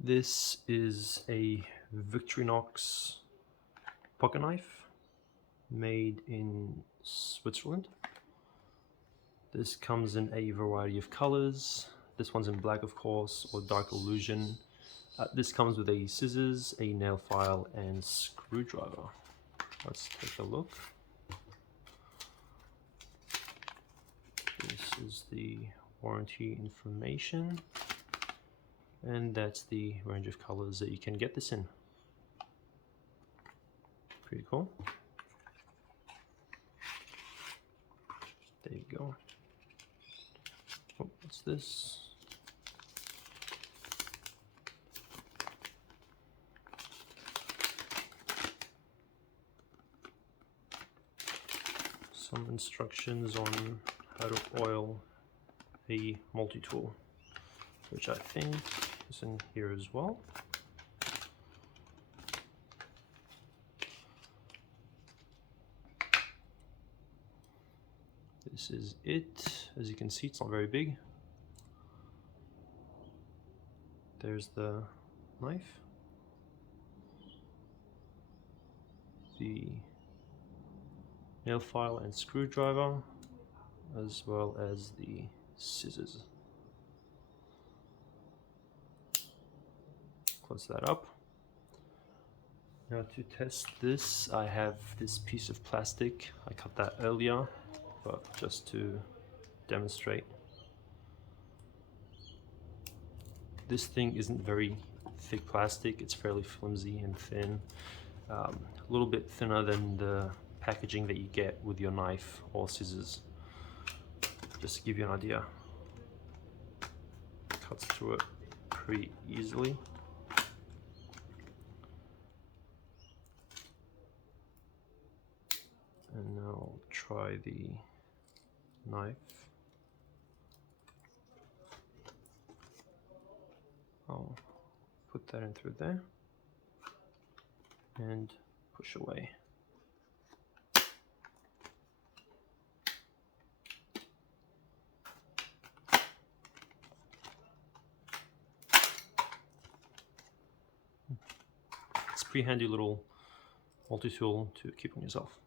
This is a Victorinox pocket knife made in Switzerland. This comes in a variety of colors. This one's in black, of course, or Dark Illusion. This comes with a scissors, a nail file, and screwdriver. Let's take a look. This is the warranty information, and that's the range of colors that you can get this in. Pretty cool. There you go. Oh, what's this? Some instructions on how to oil a multi-tool, which I think is in here as well. This is it. As you can see, it's not very big. There's the knife, the nail file and screwdriver, as well as the scissors. Close that up. Now to test this, I have this piece of plastic. I cut that earlier, but just to demonstrate. This thing isn't very thick plastic, it's fairly flimsy and thin. A little bit thinner than the packaging that you get with your knife or scissors. Just to give you an idea. Cuts through it pretty easily. And now I'll try the knife. I'll put that in through there and push away. It's a pretty handy little multi-tool to keep on yourself.